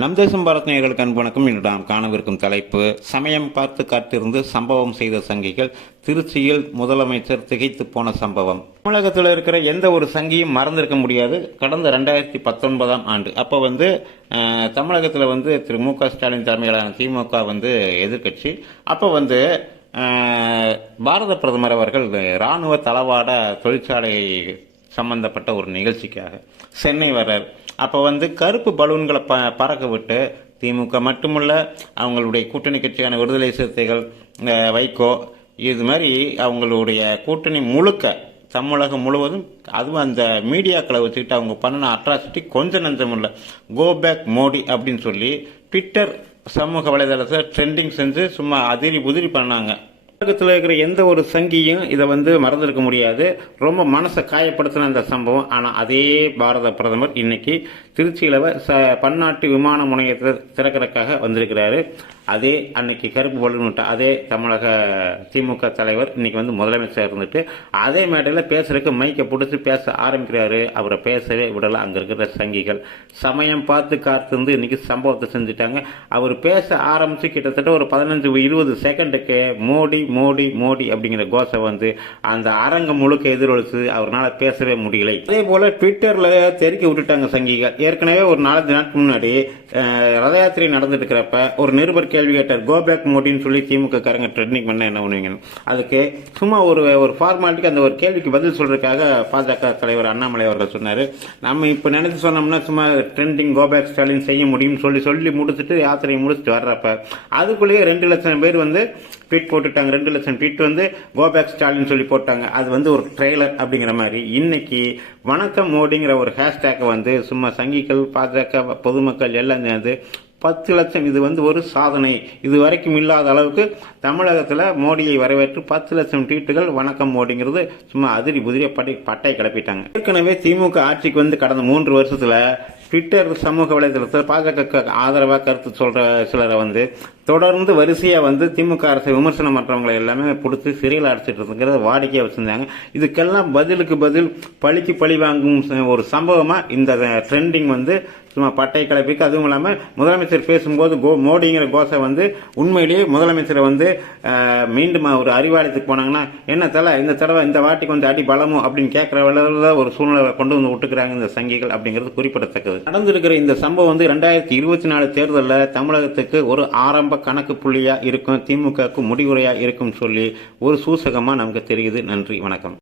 நம் தேசம் பாரத் நேயர்களுக்கு அன்பு வணக்கம். இன்று நாம் காணவிருக்கும் தலைப்பு, சமயம் பார்த்து காத்திருந்து சம்பவம் செய்த சங்கிகள். திருச்சியில் முதலமைச்சர் திகைத்து போன சம்பவம். தமிழகத்தில் இருக்கிற எந்த ஒரு சங்கியும் மறந்திருக்க முடியாது. கடந்த 2019 ஆண்டு அப்போ தமிழகத்தில் திரு மு.க. ஸ்டாலின் தலைமையிலான திமுக எதிர்கட்சி. அப்போ பாரத பிரதமர் அவர்கள் இராணுவ தளவாட தொழிற்சாலை சம்பந்தப்பட்ட ஒரு நிகழ்ச்சிக்காக சென்னை வர்றார். அப்போ கருப்பு பலூன்களை பறக்க விட்டு திமுக மட்டுமல்ல, அவங்களுடைய கூட்டணி கட்சியான விடுதலை சிறுத்தைகள், வைகோ, இது மாதிரி அவங்களுடைய கூட்டணி முழுக்க தமிழகம் முழுவதும், அதுவும் அந்த மீடியாக்களை வச்சுக்கிட்டு அவங்க பண்ணின அட்ராசிட்டி கொஞ்சம் நஞ்சம் இல்லை. கோ பேக் மோடி அப்படின்னு சொல்லி ட்விட்டர் சமூக வலைதளத்தில் ட்ரெண்டிங் செஞ்சு சும்மா அதிரி புதிரி பண்ணாங்க. உலகத்தில் இருக்கிற எந்த ஒரு சங்கியும் இதை மறந்துருக்க முடியாது. ரொம்ப மனசை காயப்படுத்தின அந்த சம்பவம். ஆனால் அதே பாரத பிரதமர் இன்னைக்கு திருச்சியில் பன்னாட்டு விமான முனையத்தை திறக்கிறதுக்காக வந்திருக்கிறாரு. அதே அன்னைக்கு கருப்பு பலூன் விட்ட அதே தமிழக திமுக தலைவர் இன்னைக்கு முதலமைச்சர் இருந்துட்டு அதே மேடையில் பேசுறதுக்கு மைக்கை பிடிச்சி பேச ஆரம்பிக்கிறாரு. அவரை பேசவே விடலாம் அங்கே இருக்கிற சங்கிகள். சமயம் பார்த்து காத்திருந்து இன்னைக்கு சம்பவத்தை செஞ்சுட்டாங்க. அவர் பேச ஆரம்பித்து கிட்டத்தட்ட ஒரு 15-20 செகண்டுக்கு மோடி மோடி மோடி அப்படிங்கிற கோஷை அந்த அரங்கம் முழுக்க எதிரொலிச்சு அவரால் பேசவே முடியலை. அதே போல ட்விட்டரில் தெறிக்க விட்டுட்டாங்க சங்கிகள். ஏற்கனவே ஒரு 4 நாட்களுக்கு முன்னாடி ரத யாத்திரை நடந்துட்டு இருக்கிறப்ப ஒரு நிருபர் கேள்வி கேட்டார், கோபேக் மோடின்னு சொல்லி திமுக காரங்க ட்ரெண்டிங் பண்ண என்ன பண்ணுவீங்க. அதுக்கு சும்மா ஒரு ஃபார்மாலிட்டிக்கு அந்த ஒரு கேள்விக்கு பதில் சொல்றதுக்காக பாஜக தலைவர் அண்ணாமலை அவர்கள் சொன்னார், நம்ம இப்போ நினைச்சு சொன்னோம்னா சும்மா ட்ரெண்டிங் கோபேக் ஸ்டாலின் செய்ய முடியும்னு சொல்லி முடிச்சுட்டு யாத்திரையை முடிச்சுட்டு வர்றப்ப அதுக்குள்ளேயே 2 லட்சம் பேர் ட்வீட் போட்டுட்டாங்க. 2 லட்சம் ட்வீட் கோபேக் ஸ்டாலின் சொல்லி போட்டாங்க. அது ஒரு ட்ரெய்லர் அப்படிங்கிற மாதிரி. இன்னைக்கு வணக்கம் மோடிங்கிற ஒரு ஹேஷ்டேக்கை சும்மா சங்கிகள், பாஜக, பொதுமக்கள் எல்லாம் சேர்ந்து 10 லட்சம், இது ஒரு சாதனை. இது வரைக்கும் இல்லாத அளவுக்கு தமிழகத்தில் மோடியை வரவேற்று 10 லட்சம் ட்வீட்டுகள் வணக்கம் மோடிங்கிறது சும்மா அதிரி புதிரிய பட்டை கிளப்பிட்டாங்க. ஏற்கனவே திமுக ஆட்சிக்கு கடந்த 3 வருஷத்துல ட்விட்டர் சமூக வலைதளத்தில் பாஜக ஆதரவாக கருத்து சொல்ற சிலரை தொடர்ந்து வரிசையா திமுக அரசை விமர்சனம் பண்றவங்களை எல்லாமே பிடிச்சி சிறையில் அடைச்சிட்டு இருக்கிறத வாடிக்கையா வச்சிருந்தாங்க. இதுக்கெல்லாம் பதிலுக்கு பதில் பழிக்கு பழி வாங்கும் ஒரு சம்பவமா இந்த ட்ரெண்டிங் சும்மா பட்டை கிளப்பிக்கு. அதுவும் இல்லாமல் முதலமைச்சர் பேசும்போது மோடிங்கிற கோஷை உண்மையிலேயே முதலமைச்சரை மீண்டும் ஒரு அறிவாலயத்துக்கு போனாங்கன்னா, என்ன தலை இந்த தடவை இந்த வாட்டிக்கு அடி பலமோ அப்படின்னு கேட்கிற அளவில் ஒரு சூழ்நிலை கொண்டு விட்டுக்கிறாங்க இந்த சங்கிகள் அப்படிங்கிறது குறிப்பிடத்தக்கது. நடந்திருக்கிற இந்த சம்பவம் 2024 தேர்தலில் தமிழகத்துக்கு ஒரு ஆரம்ப கணக்கு புள்ளியா இருக்கும், திமுகவுக்கு முடிவுரையா இருக்கும் சொல்லி ஒரு சூசகமா நமக்கு தெரியுது. நன்றி, வணக்கம்.